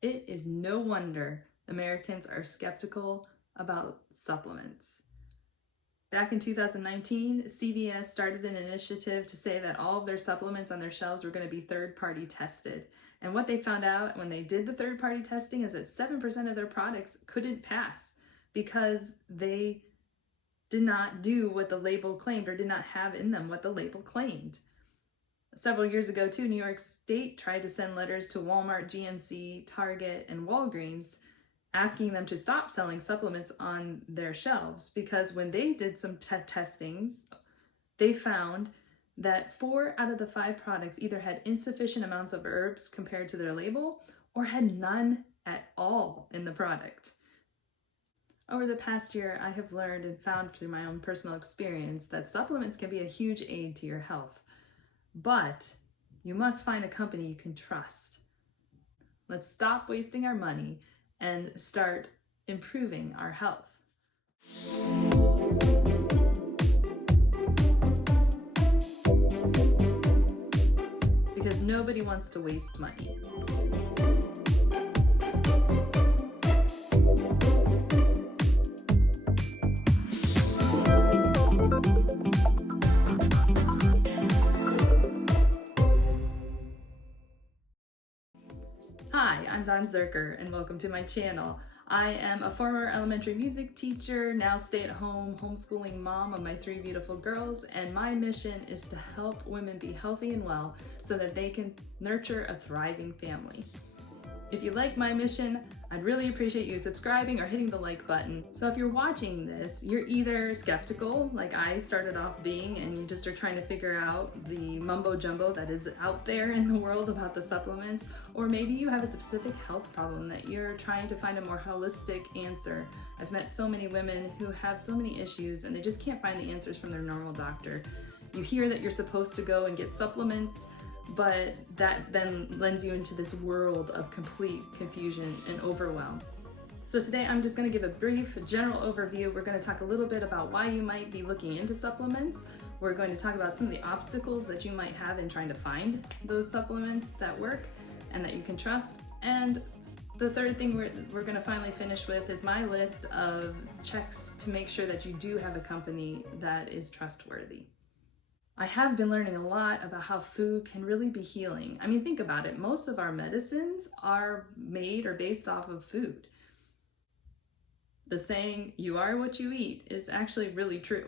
It is no wonder Americans are skeptical about supplements. Back in 2019, CVS started an initiative to say that all of their supplements on their shelves were going to be third-party tested. And what they found out when they did the third-party testing is that 7% of their products couldn't pass because they did not do what the label claimed or did not have in them what the label claimed. Several years ago, too, New York State tried to send letters to Walmart, GNC, Target, and Walgreens asking them to stop selling supplements on their shelves because when they did some testings, they found that 4 out of the 5 products either had insufficient amounts of herbs compared to their label or had none at all in the product. Over the past year, I have learned and found through my own personal experience that supplements can be a huge aid to your health. But you must find a company you can trust. Let's stop wasting our money and start improving our health. Because nobody wants to waste money. Hi, I'm Dawn Zurcher and welcome to my channel. I am a former elementary music teacher, now stay-at-home homeschooling mom of my 3 beautiful girls, and my mission is to help women be healthy and well so that they can nurture a thriving family. If you like my mission, I'd really appreciate you subscribing or hitting the like button. So if you're watching this, you're either skeptical, like I started off being, and you just are trying to figure out the mumbo jumbo that is out there in the world about the supplements, or maybe you have a specific health problem that you're trying to find a more holistic answer. I've met so many women who have so many issues and they just can't find the answers from their normal doctor. You hear that you're supposed to go and get supplements, but that then lends you into this world of complete confusion and overwhelm. So today I'm just going to give a brief general overview. We're going to talk a little bit about why you might be looking into supplements. We're going to talk about some of the obstacles that you might have in trying to find those supplements that work and that you can trust. And the third thing we're going to finally finish with is my list of checks to make sure that you do have a company that is trustworthy. I have been learning a lot about how food can really be healing. I mean, think about it. Most of our medicines are made or based off of food. The saying, "you are what you eat," is actually really true.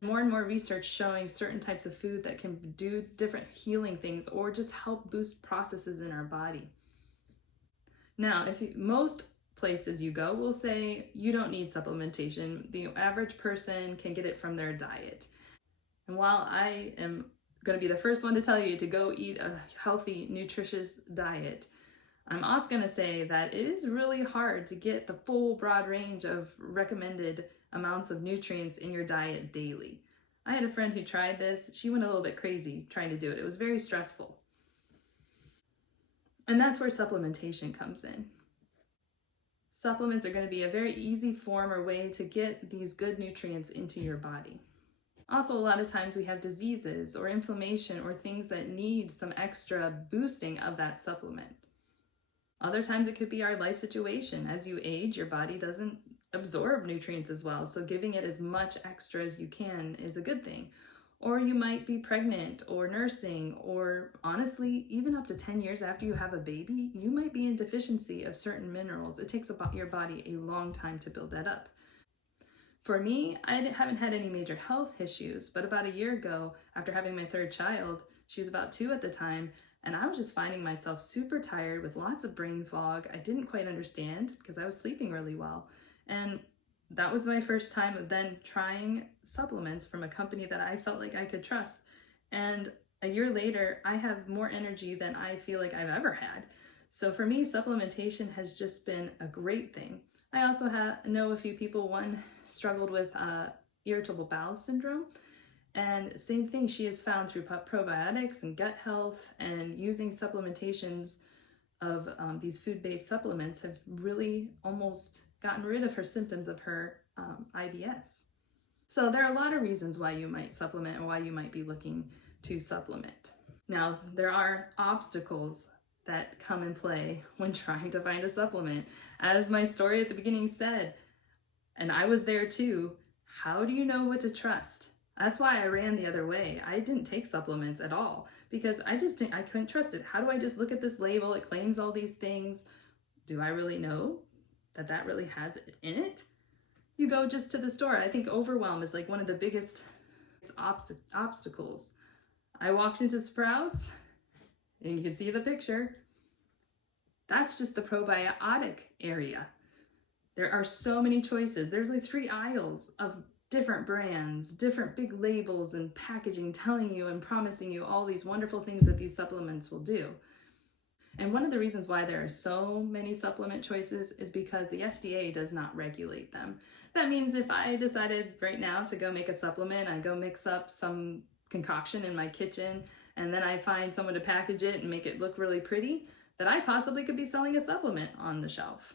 More and more research showing certain types of food that can do different healing things or just help boost processes in our body. Now, most places you go will say you don't need supplementation. The average person can get it from their diet. And while I am going to be the first one to tell you to go eat a healthy, nutritious diet, I'm also going to say that it is really hard to get the full broad range of recommended amounts of nutrients in your diet daily. I had a friend who tried this. She went a little bit crazy trying to do it. It was very stressful. And that's where supplementation comes in. Supplements are going to be a very easy form or way to get these good nutrients into your body. Also, a lot of times we have diseases or inflammation or things that need some extra boosting of that supplement. Other times it could be our life situation. As you age, your body doesn't absorb nutrients as well, so giving it as much extra as you can is a good thing. Or you might be pregnant or nursing, or honestly, even up to 10 years after you have a baby, you might be in deficiency of certain minerals. It takes your body a long time to build that up. For me, I haven't had any major health issues, but about a year ago, after having my 3rd child, she was about 2 at the time, and I was just finding myself super tired with lots of brain fog. I didn't quite understand because I was sleeping really well. And that was my first time of then trying supplements from a company that I felt like I could trust. And a year later, I have more energy than I feel like I've ever had. So for me, supplementation has just been a great thing. I also know a few people. One struggled with irritable bowel syndrome, and same thing, she has found through probiotics and gut health and using supplementations of these food-based supplements have really almost gotten rid of her symptoms of her IBS. So there are a lot of reasons why you might supplement or why you might be looking to supplement. Now, there are obstacles that come in play when trying to find a supplement. As my story at the beginning said, and I was there too, how do you know what to trust? That's why I ran the other way. I didn't take supplements at all because I couldn't trust it. How do I just look at this label? It claims all these things. Do I really know that that really has it in it? You go just to the store. I think overwhelm is like one of the biggest obstacles. I walked into Sprouts, and you can see the picture. That's just the probiotic area. There are so many choices. There's like 3 aisles of different brands, different big labels and packaging telling you and promising you all these wonderful things that these supplements will do. And one of the reasons why there are so many supplement choices is because the FDA does not regulate them. That means if I decided right now to go make a supplement, I go mix up some concoction in my kitchen, and then I find someone to package it and make it look really pretty, that I possibly could be selling a supplement on the shelf.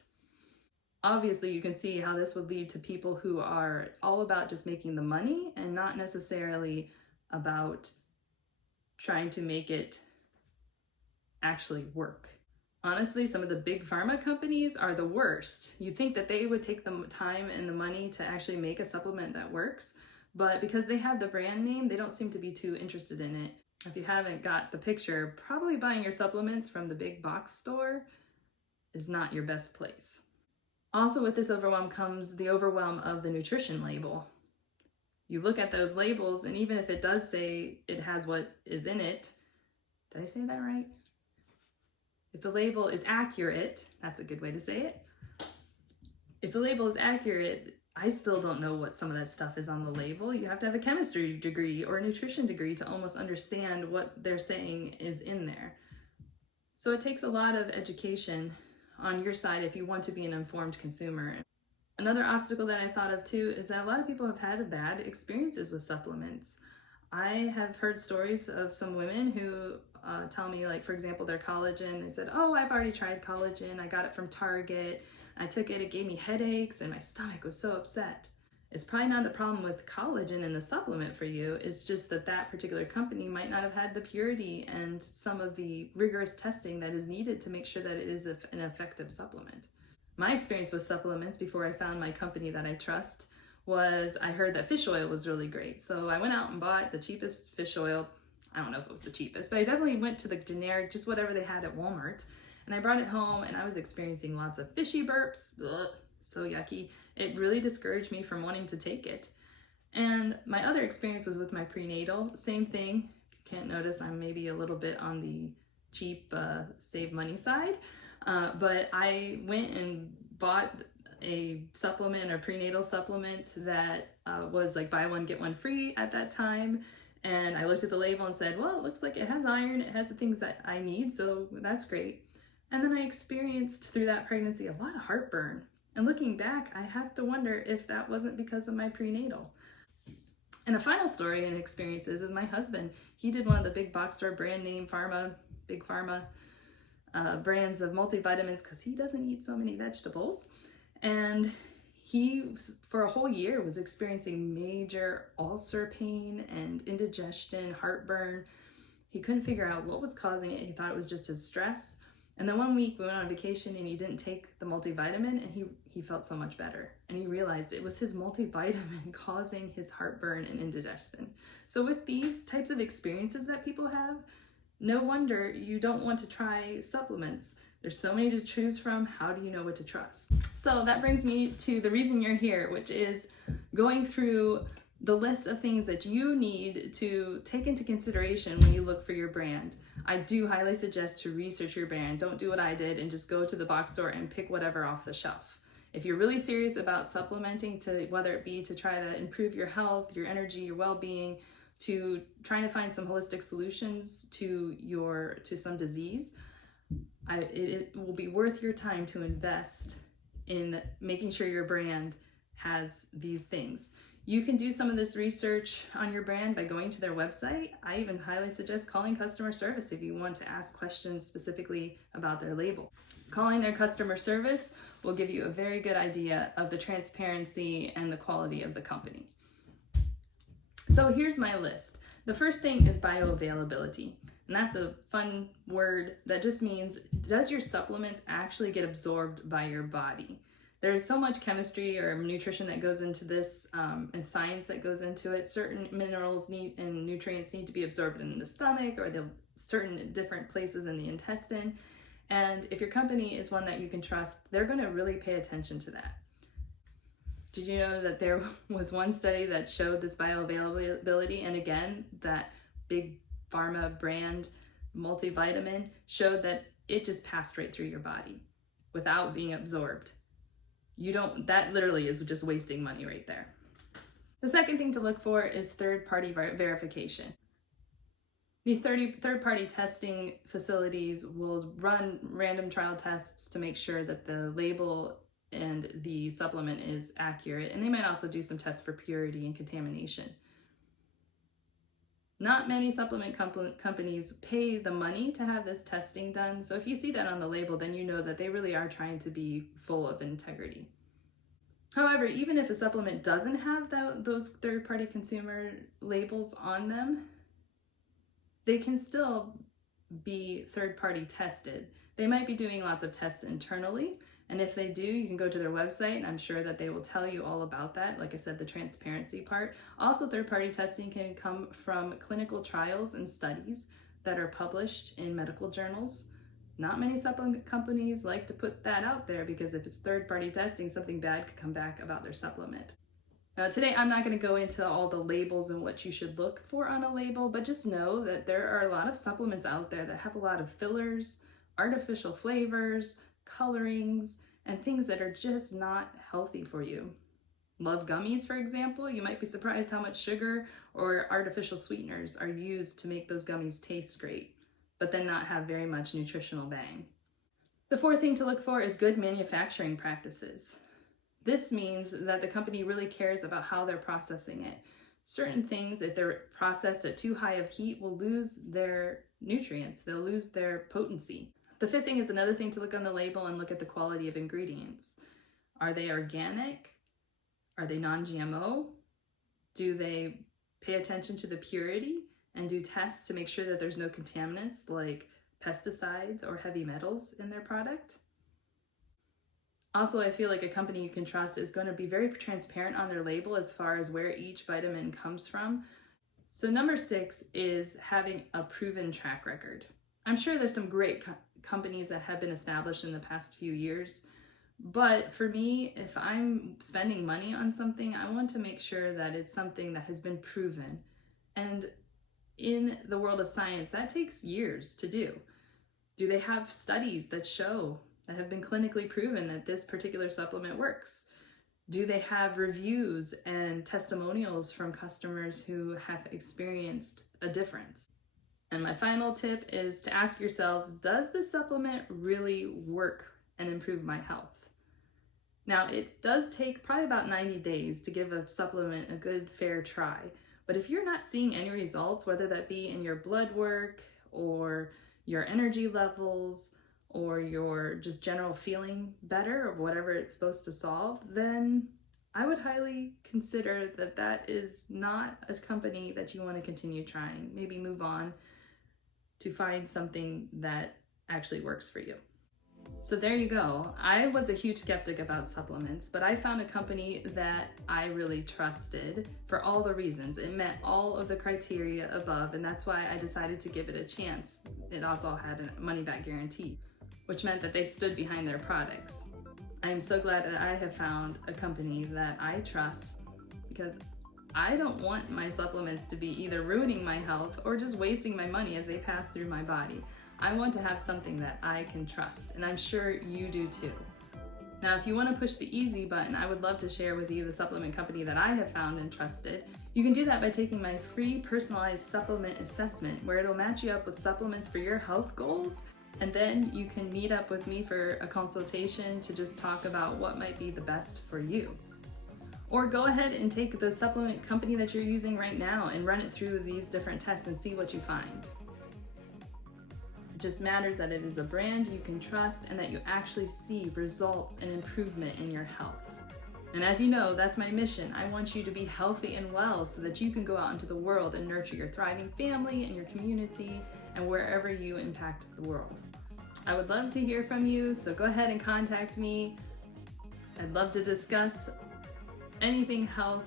Obviously, you can see how this would lead to people who are all about just making the money and not necessarily about trying to make it actually work. Honestly, some of the big pharma companies are the worst. You'd think that they would take the time and the money to actually make a supplement that works, but because they have the brand name, they don't seem to be too interested in it. If you haven't got the picture, probably buying your supplements from the big box store is not your best place. Also with this overwhelm comes the overwhelm of the nutrition label. You look at those labels, and even if it does say it has what is in it, did I say that right? If the label is accurate, that's a good way to say it. If the label is accurate, I still don't know what some of that stuff is on the label. You have to have a chemistry degree or a nutrition degree to almost understand what they're saying is in there. So it takes a lot of education on your side if you want to be an informed consumer. Another obstacle that I thought of too is that a lot of people have had bad experiences with supplements. I have heard stories of some women who tell me, like, for example, their collagen. They said, oh, I've already tried collagen. I got it from Target. I took it. It gave me headaches and my stomach was so upset. It's probably not the problem with collagen in the supplement for you. It's just that that particular company might not have had the purity and some of the rigorous testing that is needed to make sure that it is an effective supplement. My experience with supplements before I found my company that I trust was I heard that fish oil was really great. So I went out and bought the cheapest fish oil. I don't know if it was the cheapest, but I definitely went to the generic, just whatever they had at Walmart. And I brought it home and I was experiencing lots of fishy burps. Ugh, so yucky. It really discouraged me from wanting to take it. And my other experience was with my prenatal. Same thing. If you can't notice, I'm maybe a little bit on the cheap, save money side. But I went and bought a supplement or prenatal supplement that was like buy one, get one free at that time. And I looked at the label and said, well, it looks like it has iron. It has the things that I need. So that's great. And then I experienced through that pregnancy a lot of heartburn. And looking back, I have to wonder if that wasn't because of my prenatal. And a final story and experiences is my husband. He did one of the big box store brand name big pharma brands of multivitamins because he doesn't eat so many vegetables. And he, for a whole year, was experiencing major ulcer pain and indigestion, heartburn. He couldn't figure out what was causing it. He thought it was just his stress. And then one week we went on vacation and he didn't take the multivitamin and he felt so much better. And he realized it was his multivitamin causing his heartburn and indigestion. So with these types of experiences that people have, no wonder you don't want to try supplements. There's so many to choose from. How do you know what to trust? So that brings me to the reason you're here, which is going through the list of things that you need to take into consideration when you look for your brand. I do highly suggest to research your brand. Don't do what I did and just go to the box store and pick whatever off the shelf. If you're really serious about supplementing, to whether it be to try to improve your health, your energy, your well-being, to trying to find some holistic solutions to some disease, it will be worth your time to invest in making sure your brand has these things. You can do some of this research on your brand by going to their website. I even highly suggest calling customer service if you want to ask questions specifically about their label. Calling their customer service will give you a very good idea of the transparency and the quality of the company. So here's my list. The first thing is bioavailability. And that's a fun word that just means, does your supplements actually get absorbed by your body? There's so much chemistry or nutrition that goes into this and science that goes into it. Certain minerals and nutrients need to be absorbed in the stomach or the certain different places in the intestine. And if your company is one that you can trust, they're going to really pay attention to that. Did you know that there was one study that showed this bioavailability? And again, that big pharma brand multivitamin showed that it just passed right through your body without being absorbed. That literally is just wasting money right there. The second thing to look for is third-party verification. These third-party testing facilities will run random trial tests to make sure that the label and the supplement is accurate, and they might also do some tests for purity and contamination. Not many supplement companies pay the money to have this testing done, so if you see that on the label, then you know that they really are trying to be full of integrity. However, even if a supplement doesn't have those third-party consumer labels on them, they can still be third-party tested. They might be doing lots of tests internally, and if they do, you can go to their website, and I'm sure that they will tell you all about that. Like I said, the transparency part. Also, third-party testing can come from clinical trials and studies that are published in medical journals. Not many supplement companies like to put that out there because if it's third-party testing, something bad could come back about their supplement. Now, today, I'm not going to go into all the labels and what you should look for on a label, but just know that there are a lot of supplements out there that have a lot of fillers, artificial flavors, colorings, and things that are just not healthy for you. Love gummies, for example. You might be surprised how much sugar or artificial sweeteners are used to make those gummies taste great, but then not have very much nutritional bang. The fourth thing to look for is good manufacturing practices. This means that the company really cares about how they're processing it. Certain things, if they're processed at too high of heat, will lose their nutrients. They'll lose their potency. The fifth thing is another thing to look on the label and look at the quality of ingredients. Are they organic? Are they non-GMO? Do they pay attention to the purity and do tests to make sure that there's no contaminants like pesticides or heavy metals in their product? Also, I feel like a company you can trust is going to be very transparent on their label as far as where each vitamin comes from. So number 6 is having a proven track record. I'm sure there's some great companies that have been established in the past few years, but for me, if I'm spending money on something, I want to make sure that it's something that has been proven. And in the world of science, that takes years to do. Do they have studies that have been clinically proven that this particular supplement works? Do they have reviews and testimonials from customers who have experienced a difference? And my final tip is to ask yourself, does this supplement really work and improve my health? Now, it does take probably about 90 days to give a supplement a good, fair try. But if you're not seeing any results, whether that be in your blood work or your energy levels or your just general feeling better or whatever it's supposed to solve, then I would highly consider that is not a company that you want to continue trying. Maybe move on to find something that actually works for you. So there you go. I was a huge skeptic about supplements, but I found a company that I really trusted for all the reasons. It met all of the criteria above, and that's why I decided to give it a chance. It also had a money-back guarantee, which meant that they stood behind their products. I am so glad that I have found a company that I trust, because I don't want my supplements to be either ruining my health or just wasting my money as they pass through my body. I want to have something that I can trust, and I'm sure you do too. Now, if you want to push the easy button, I would love to share with you the supplement company that I have found and trusted. You can do that by taking my free personalized supplement assessment, where it'll match you up with supplements for your health goals, and then you can meet up with me for a consultation to just talk about what might be the best for you. Or go ahead and take the supplement company that you're using right now and run it through these different tests and see what you find. It just matters that it is a brand you can trust and that you actually see results and improvement in your health. And as you know, that's my mission. I want you to be healthy and well so that you can go out into the world and nurture your thriving family and your community and wherever you impact the world. I would love to hear from you, so go ahead and contact me. I'd love to discuss anything health,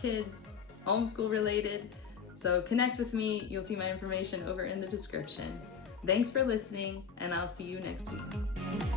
kids, homeschool related. So connect with me. You'll see my information over in the description. Thanks for listening, and I'll see you next week.